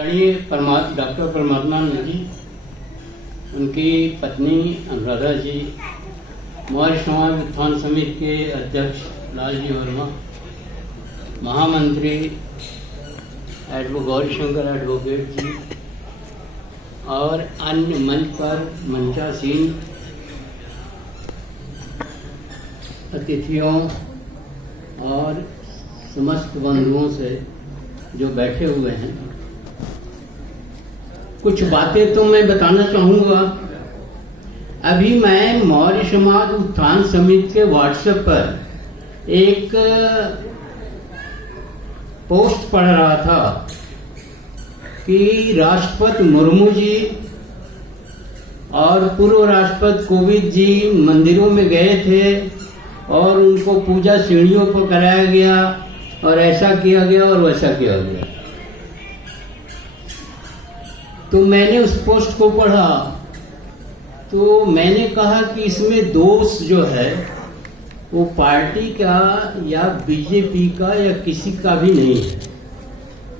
आदरणीय डॉक्टर परमात्मानंद जी, उनकी पत्नी अनुराधा जी, मौर्य समाज उत्थान समिति के अध्यक्ष लालजी वर्मा, महामंत्री गौरीशंकर एडवोकेट जी और अन्य मंच पर मंचासीन अतिथियों और समस्त बंधुओं से जो बैठे हुए हैं, कुछ बातें तो मैं बताना चाहूँगा। अभी मैं मौर्य समाज उत्थान समिति के व्हाट्सएप पर एक पोस्ट पढ़ रहा था कि राष्ट्रपति मुर्मू जी और पूर्व राष्ट्रपति कोविंद जी मंदिरों में गए थे और उनको पूजा सीढ़ियों पर कराया गया और ऐसा किया गया और वैसा किया गया। तो मैंने उस पोस्ट को पढ़ा तो मैंने कहा कि इसमें दोष जो है वो पार्टी का या बीजेपी का या किसी का भी नहीं है।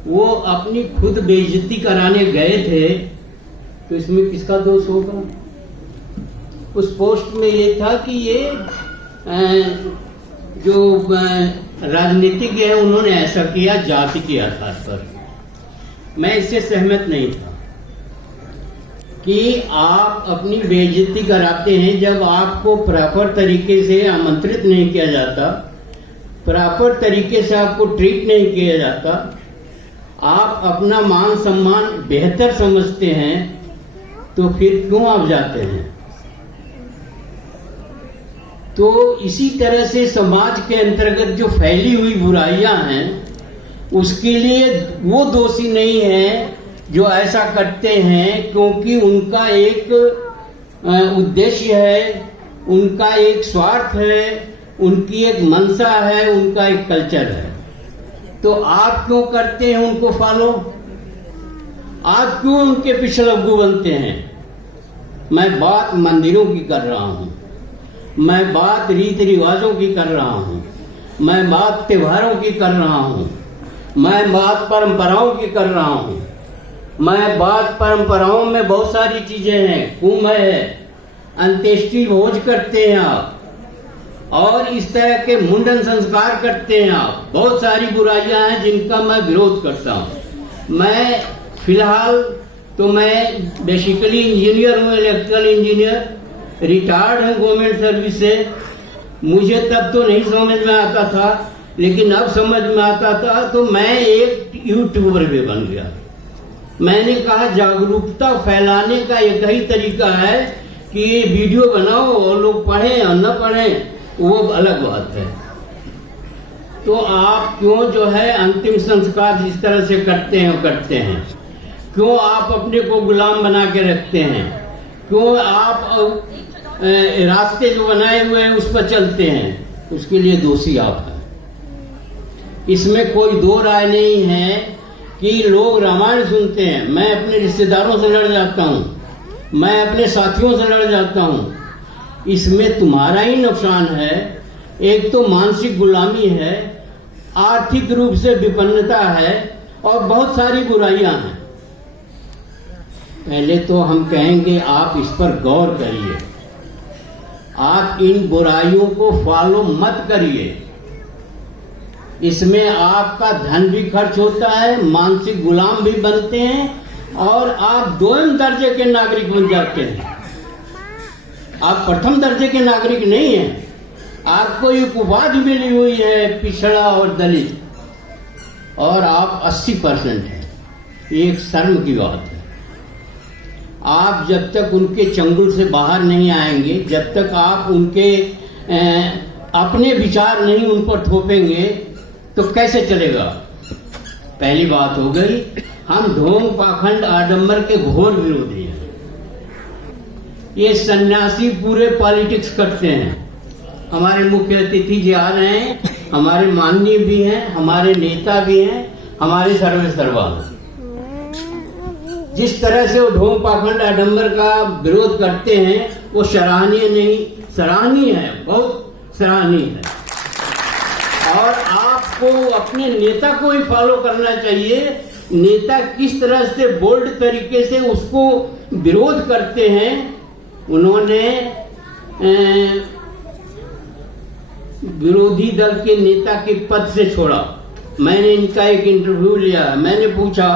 वो अपनी खुद बेइज्जती कराने गए थे तो इसमें किसका दोष होगा। उस पोस्ट में ये था कि ये जो राजनीतिज्ञ है उन्होंने ऐसा किया जाति के आधार पर। मैं इससे सहमत नहीं था कि आप अपनी बेइज्जती कराते हैं जब आपको प्रॉपर तरीके से आमंत्रित नहीं किया जाता, प्रॉपर तरीके से आपको ट्रीट नहीं किया जाता, आप अपना मान सम्मान बेहतर समझते हैं तो फिर क्यों आप जाते हैं। तो इसी तरह से समाज के अंतर्गत जो फैली हुई बुराइयां हैं उसके लिए वो दोषी नहीं है जो ऐसा करते हैं, क्योंकि उनका एक उद्देश्य है, उनका एक स्वार्थ है, उनकी एक मंशा है, उनका एक कल्चर है। तो आप क्यों करते हैं उनको फॉलो? आप क्यों उनके पीछे लग्गू बनते हैं? मैं बात मंदिरों की कर रहा हूं, मैं बात रीति रिवाजों की कर रहा हूं, मैं बात त्योहारों की कर रहा हूं, मैं बात परंपराओं की कर रहा हूं। मैं बात परंपराओं में बहुत सारी चीजें हैं, कुंभ है, अंत्येष्टि भोज करते हैं आप, और इस तरह के मुंडन संस्कार करते हैं आप। बहुत सारी बुराइयां हैं जिनका मैं विरोध करता हूं। मैं फिलहाल तो मैं बेसिकली इंजीनियर हूं, इलेक्ट्रिकल इंजीनियर, रिटायर्ड हूं गवर्नमेंट सर्विस से। मुझे तब तो नहीं समझ में आता था, लेकिन अब समझ में आता था। तो मैं एक यूट्यूबर भी बन गया। मैंने कहा जागरूकता फैलाने का एक ही तरीका है कि ये वीडियो बनाओ और लोग पढ़ें या न पढ़ें, वो अलग बात है। तो आप क्यों जो है अंतिम संस्कार जिस तरह से करते हैं, क्यों आप अपने को गुलाम बना के रखते हैं, क्यों आप रास्ते जो बनाए हुए हैं उस पर चलते हैं, उसके लिए दोषी आप हैं। इसमें कोई दो राय नहीं है कि लोग रामायण सुनते हैं। मैं अपने रिश्तेदारों से लड़ जाता हूं, मैं अपने साथियों से लड़ जाता हूं। इसमें तुम्हारा ही नुकसान है। एक तो मानसिक गुलामी है, आर्थिक रूप से विपन्नता है और बहुत सारी बुराइयां हैं। पहले तो हम कहेंगे आप इस पर गौर करिए, आप इन बुराइयों को फॉलो मत करिए। इसमें आपका धन भी खर्च होता है, मानसिक गुलाम भी बनते हैं और आप दोयम दर्जे के नागरिक बन जाते हैं। आप प्रथम दर्जे के नागरिक नहीं हैं। आपको एक उपाधि मिली हुई है पिछड़ा और दलित, और आप 80% हैं। ये एक शर्म की बात है। आप जब तक उनके चंगुल से बाहर नहीं आएंगे, जब तक आप उनके अपने विचार नहीं उन पर थोपेंगे तो कैसे चलेगा। पहली बात हो गई, हम ढोंग पाखंड आडंबर के घोर विरोधी हैं। ये सन्यासी पूरे पॉलिटिक्स करते हैं। हमारे मुख्य अतिथि जी आ रहे हैं, हमारे माननीय भी हैं, हमारे नेता भी हैं, हमारे सर्वे सर्वा। जिस तरह से वो ढोंग पाखंड आडंबर का विरोध करते हैं वो सराहनीय नहीं, सराहनीय है, बहुत सराहनीय है। और आपको अपने नेता को ही फॉलो करना चाहिए नेता किस तरह से बोल्ड तरीके से उसको विरोध करते हैं। उन्होंने विरोधी दल के नेता के पद से छोड़ा। मैंने इनका एक इंटरव्यू लिया, मैंने पूछा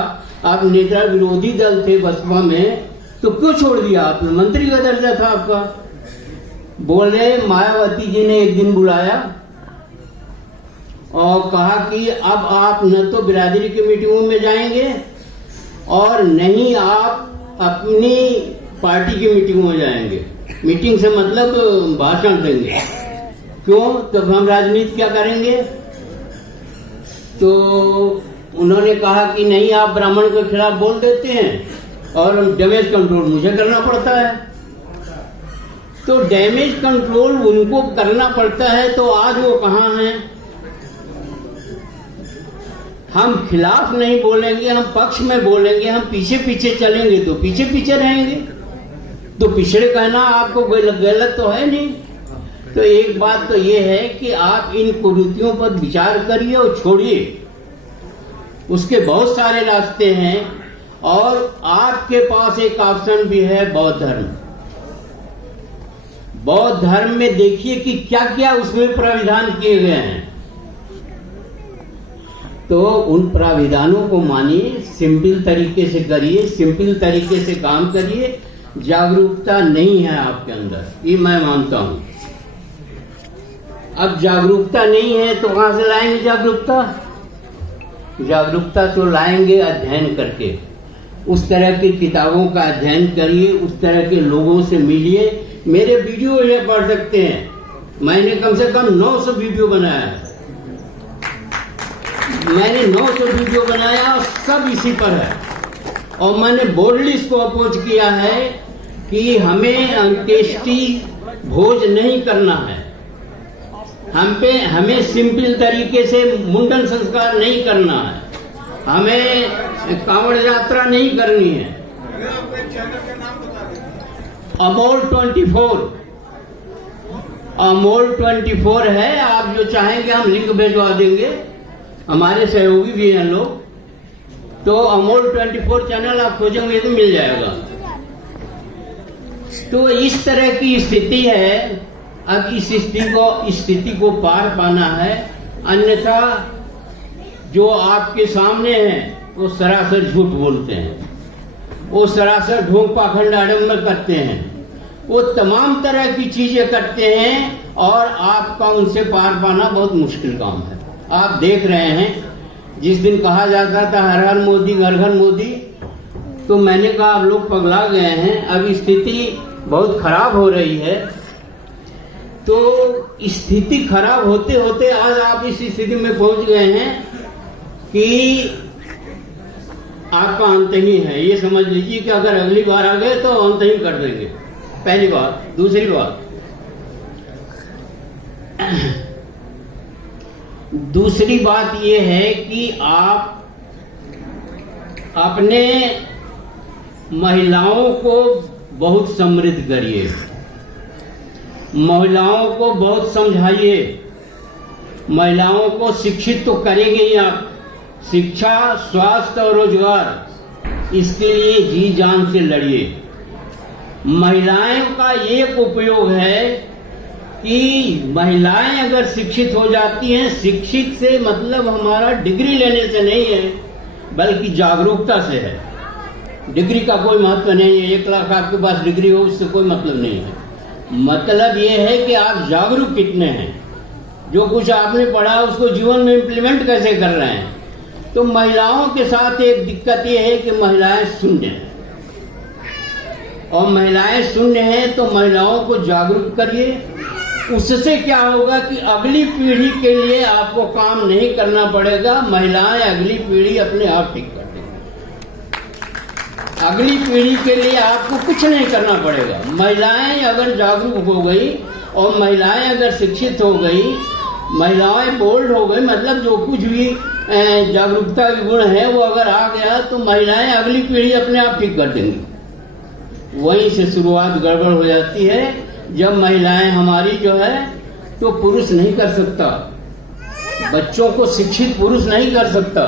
आप नेता विरोधी दल थे बसपा में तो क्यों छोड़ दिया आपने, मंत्री का दर्जा था आपका। बोले मायावती जी ने एक दिन बुलाया और कहा कि अब आप न तो बिरादरी की मीटिंगों में जाएंगे और नहीं आप अपनी पार्टी की मीटिंगों में जाएंगे। मीटिंग से मतलब भाषण देंगे। क्यों, तो हम राजनीति क्या करेंगे। तो उन्होंने कहा कि नहीं आप ब्राह्मण के खिलाफ बोल देते हैं और डैमेज कंट्रोल मुझे करना पड़ता है। तो डैमेज कंट्रोल उनको करना पड़ता है तो आज वो कहाँ हैं। हम खिलाफ नहीं बोलेंगे, हम पक्ष में बोलेंगे, हम पीछे पीछे चलेंगे तो पीछे पीछे रहेंगे। तो पिछड़े कहना आपको गलत तो है नहीं। तो एक बात तो ये है कि आप इन कुरीतियों पर विचार करिए और छोड़िए। उसके बहुत सारे रास्ते हैं और आपके पास एक ऑप्शन भी है बौद्ध धर्म। बौद्ध धर्म में देखिए कि क्या क्या उसमें प्राविधान किए गए हैं। तो उन प्राविधानों को मानिए, सिंपल तरीके से करिए, सिंपल तरीके से काम करिए। जागरूकता नहीं है आपके अंदर, ये मैं मानता हूं। अब जागरूकता नहीं है तो कहां से लाएंगे जागरूकता। जागरूकता तो लाएंगे अध्ययन करके। उस तरह की किताबों का अध्ययन करिए, उस तरह के लोगों से मिलिए। मेरे वीडियो ये पढ़ सकते हैं, मैंने कम से कम 900 वीडियो बनाया है। मैंने 900 वीडियो बनाया और सब इसी पर है। और मैंने बोल्डली इसको अपोज किया है कि हमें अंत्येष्टि भोज नहीं करना है। हमें सिंपल तरीके से मुंडन संस्कार नहीं करना है। हमें कांवड़ यात्रा नहीं करनी है। अमोल 24 अमोल 24 है। आप जो चाहेंगे हम लिंक भेजवा देंगे, हमारे सहयोगी भी हैं लोग। तो अमोल 24 चैनल आप खोजेंगे तो मिल जाएगा। तो इस तरह की स्थिति है। अब इस स्थिति को पार पाना है, अन्यथा जो आपके सामने हैं वो सरासर झूठ बोलते हैं, वो सरासर ढोंग पाखंड आडंबर करते हैं, वो तमाम तरह की चीजें करते हैं और आपका उनसे पार पाना बहुत मुश्किल काम है। आप देख रहे हैं, जिस दिन कहा जाता था हर हर मोदी घर घर मोदी, तो मैंने कहा आप लोग पगला गए हैं। अब स्थिति बहुत खराब हो रही है। तो स्थिति खराब होते होते आज आप इस स्थिति में पहुंच गए हैं कि आपका अंत ही है। ये समझ लीजिए कि अगर अगली बार आ गए तो अंत ही कर देंगे। पहली बात। दूसरी बात, दूसरी बात ये है कि आप अपने महिलाओं को बहुत समृद्ध करिए, महिलाओं को बहुत समझाइए। महिलाओं को शिक्षित तो करेंगे ही आप। शिक्षा, स्वास्थ्य और रोजगार, इसके लिए जी जान से लड़िए। महिलाओं का एक उपयोग है कि महिलाएं अगर शिक्षित हो जाती हैं, शिक्षित से मतलब हमारा डिग्री लेने से नहीं है बल्कि जागरूकता से है। डिग्री का कोई महत्व नहीं है। 1 लाख आपके पास डिग्री हो उससे कोई मतलब नहीं है। मतलब ये है कि आप जागरूक कितने हैं, जो कुछ आपने पढ़ा उसको जीवन में इम्प्लीमेंट कैसे कर रहे हैं। तो महिलाओं के साथ एक दिक्कत ये है कि महिलाएं शून्य हैं, और महिलाएं शून्य हैं तो महिलाओं को जागरूक करिए। उससे क्या होगा कि अगली पीढ़ी के लिए आपको काम नहीं करना पड़ेगा। महिलाएं अगली पीढ़ी अपने आप ठीक कर देंगी। अगली पीढ़ी के लिए आपको कुछ नहीं करना पड़ेगा। महिलाएं अगर जागरूक हो गई और महिलाएं अगर शिक्षित हो गई, महिलाएं बोल्ड हो गई, मतलब जो कुछ भी जागरूकता के गुण है वो अगर आ गया तो महिलाएं अगली पीढ़ी अपने आप ठीक कर देंगी। वहीं से शुरुआत गड़बड़ हो जाती है जब महिलाएं हमारी जो है तो पुरुष नहीं कर सकता, बच्चों को शिक्षित पुरुष नहीं कर सकता।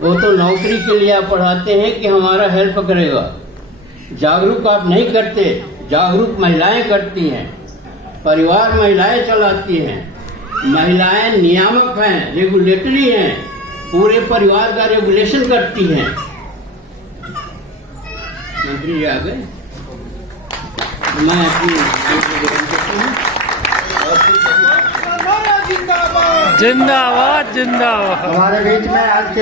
वो तो नौकरी के लिए आप पढ़ाते हैं कि हमारा हेल्प करेगा। जागरूक आप नहीं करते, जागरूक महिलाएं करती हैं, परिवार महिलाएं चलाती हैं, महिलाएं नियामक हैं, रेगुलेटरी हैं, पूरे परिवार का रेगुलेशन करती हैं। मंत्री जी आ गए, मैं अपनी जिंदाबाद जिंदाबाद। हमारे बीच में आज